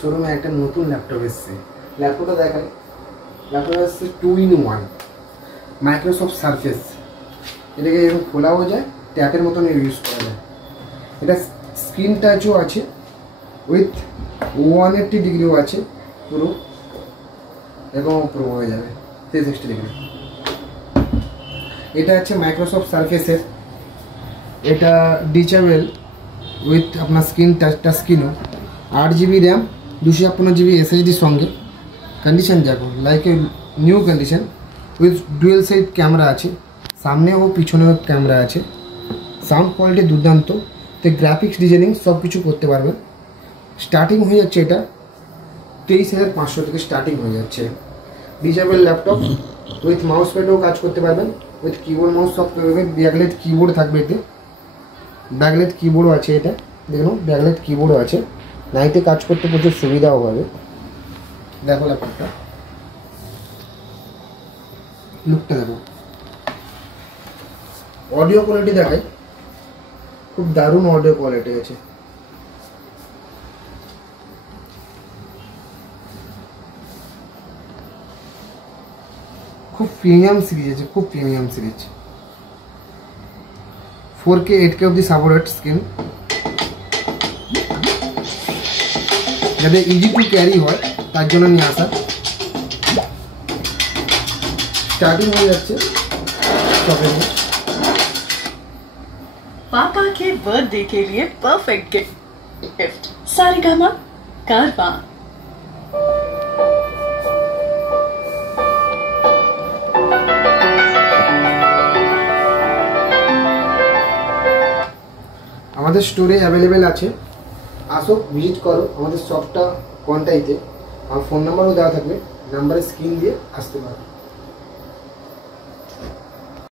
শোরুমে একটা নতুন ল্যাপটপ এসেছে। ল্যাপটপটা দেখায়, ল্যাপটপটা এসেছে 2-in-1 মাইক্রোসফট সারফেস। এটাকে এরকম খোলাও যায়, ট্যাপের মতন ইউজ করা যায়। এটা স্ক্রিন টাচও আছে, উইথ 180 ডিগ্রিও আছে, পুরো এবং পুরো হয়ে যাবে 360 ডিগ্রি। এটা হচ্ছে মাইক্রোসফট সারফেসের, এটা ডিচেবল উইথ আপনার স্ক্রিন টাচ স্ক্রিনও, 8GB র্যাম, 256GB SSD সঙ্গে। কন্ডিশন দেখো like a new condition, with dual side camera আছে, সামনে ও পিছনেও ক্যামেরা আছে। সাউন্ড কোয়ালিটি দুর্দান্ত, তো গ্রাফিক্স ডিজাইনিং সব কিছু করতে পারবেন। স্টার্টিং হয়ে যাচ্ছে এটা 23,500 থেকে স্টার্টিং হয়ে যাচ্ছে। ডিচেবল ল্যাপটপ উইথ মাউস প্যাডও কাজ করতে পারবেন, উইথ কিবোর্ড মাউস সব করবেন। ব্যাকলাইট কিবোর্ড থাকবে এতে, ব্যাকলাইট কিবোর্ডও আছে। এটা দেখুন ব্যাকলাইট কিবোর্ডও আছে, নাইটে কাজ করতে প্রচুর সুবিধাও হবে। দেখো ল্যাপটপটা লুকটা দেখো, অডিও কোয়ালিটি দেখায়, খুব দারুণ অডিও কোয়ালিটি আছে। খুব প্রিমিয়াম সিরিজ আছে, খুব প্রিমিয়াম সিরিজ। 4K 8K অব্দি সাপোর্টেড স্ক্রিন, যাতে ইজি টু ক্যারি হয় তার জন্য নিয়ে আসা। स्टार्टिंग हो जाচ্ছে शॉपिंग। पापा के बर्थडे के लिए परफेक्ट गिफ्ट सारेगामा कारवां। আমাদের স্টোরে অ্যাভেলেবেল আছে, আসো ভিজিট করো। আমাদের শপটা কোনটাইতে, আমার ফোন নাম্বারও দেওয়া থাকবে, নাম্বারে স্ক্রিন দিয়ে আসতে পারো।